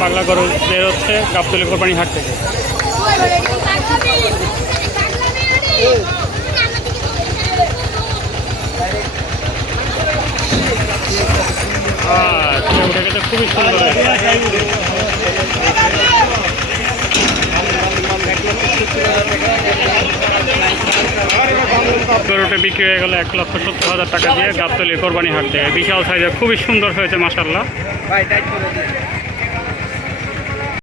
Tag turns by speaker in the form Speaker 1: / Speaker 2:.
Speaker 1: পাগলা গরু বেরোচ্ছে, গাবতলি কোরবানি হাট থেকে। খুবই সুন্দর গরুটা বিক্রি হয়ে গেল এক লক্ষ সত্তর হাজার টাকা দিয়ে গাবতলি কোরবানি হাট থেকে। বিশাল সাইজের, খুবই সুন্দর হয়েছে মাসাল্লাহ